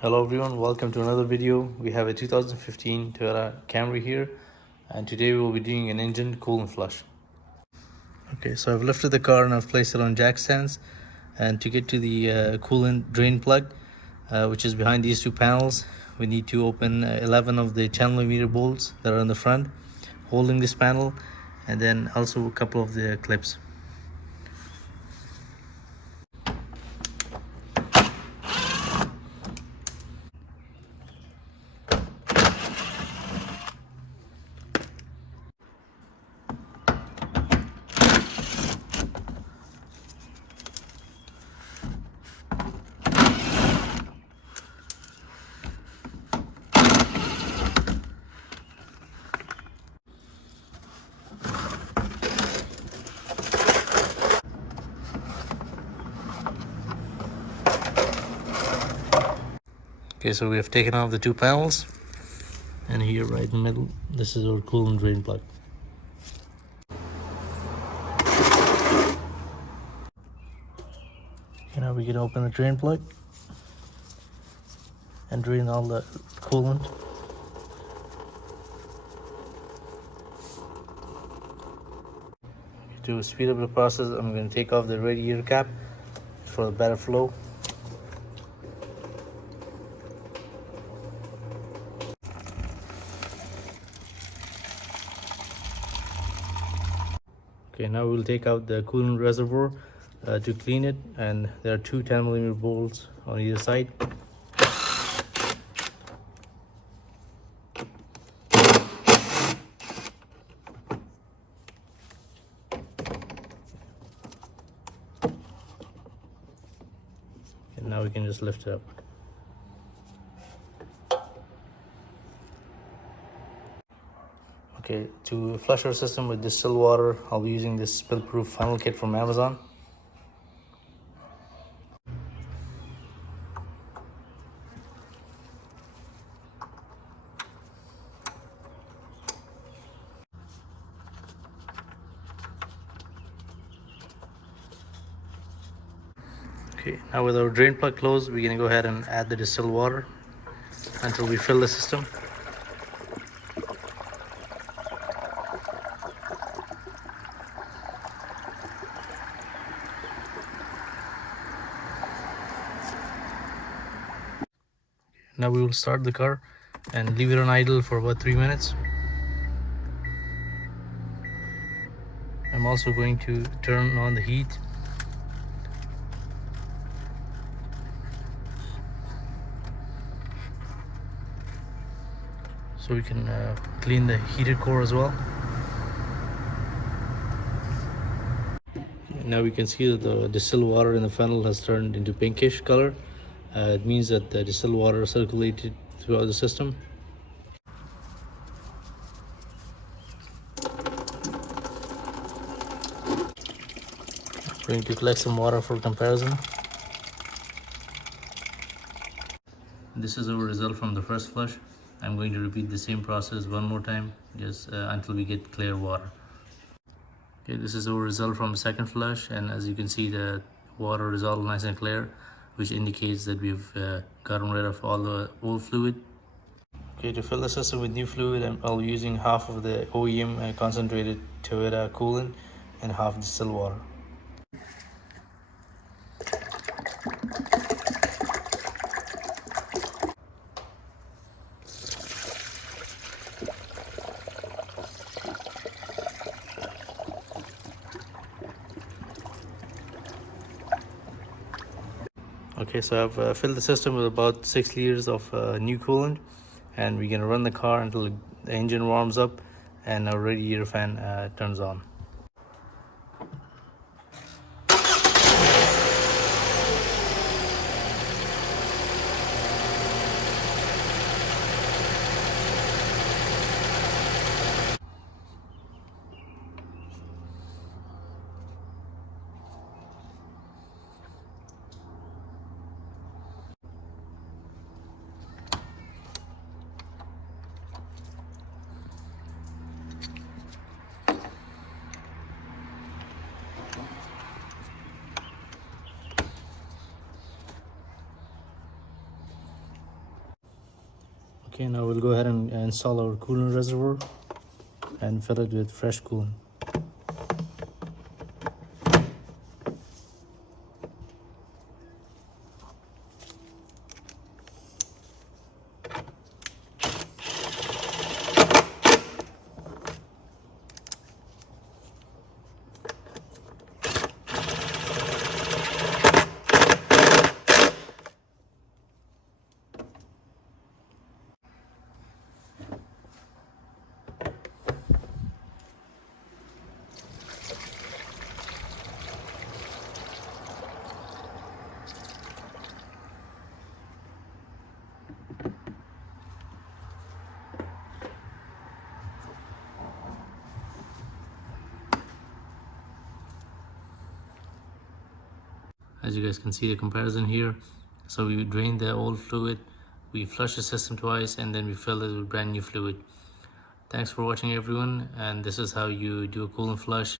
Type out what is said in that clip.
Hello everyone, welcome to another video. We have a 2015 Toyota Camry here, and today we'll be doing an engine coolant flush. Okay, so I've lifted the car and I've placed it on jack stands, and to get to the coolant drain plug, which is behind these two panels, we need to open 11 of the 10mm bolts that are on the front holding this panel, and then also a couple of the clips. Okay, so we have taken off the two panels, and here right in the middle, this is our coolant drain plug. Okay, now we can open the drain plug and drain all the coolant. To speed up the process, I'm going to take off the radiator cap for a better flow. Okay, now we'll take out the coolant reservoir to clean it, and there are two 10mm bolts on either side. And now we can just lift it up. Okay, to flush our system with distilled water, I'll be using this spill-proof funnel kit from Amazon. Okay, now with our drain plug closed, we're going to go ahead and add the distilled water until we fill the system. Now we will start the car and leave it on idle for about 3 minutes. I'm also going to turn on the heat. So we can clean the heated core as well. Now we can see that the distilled water in the funnel has turned into pinkish color. It means that the distilled water circulated throughout the system. I'm going to collect some water for comparison. This is our result from the first flush. I'm going to repeat the same process one more time, just until we get clear water. Okay, this is our result from the second flush, and as you can see, the water is all nice and clear, which indicates that we've gotten rid of all the old fluid. Okay, to fill the system with new fluid, I'll be using half of the OEM concentrated Toyota coolant and half distilled water. Okay, so I've filled the system with about 6 liters of new coolant, and we're gonna run the car until the engine warms up and our radiator fan turns on. Okay, now we'll go ahead and install our coolant reservoir and fill it with fresh coolant. As you guys can see the comparison here, so we drained the old fluid, we flushed the system twice, and then we filled it with brand new fluid. Thanks for watching everyone, and this is how you do a coolant flush